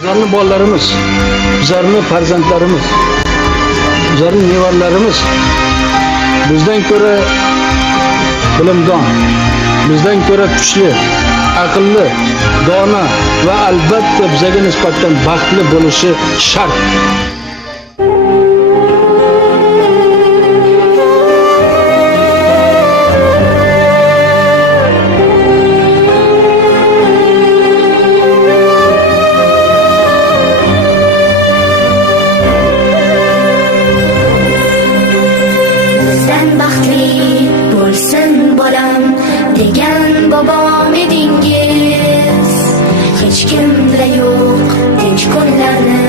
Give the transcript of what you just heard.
Bizlarning bolalarimiz, bizlarning farzandlarimiz, bizlarning nevarlarimiz bizdan ko'ra bilimdon, bizdan ko'ra kuchli, aqlli, dono va albatta bizga nisbatan baxtli bo'lishi shart. Baxtli bo'lsin bolam degan bobom edingiz, hech kimda yo'q tinch kunlarni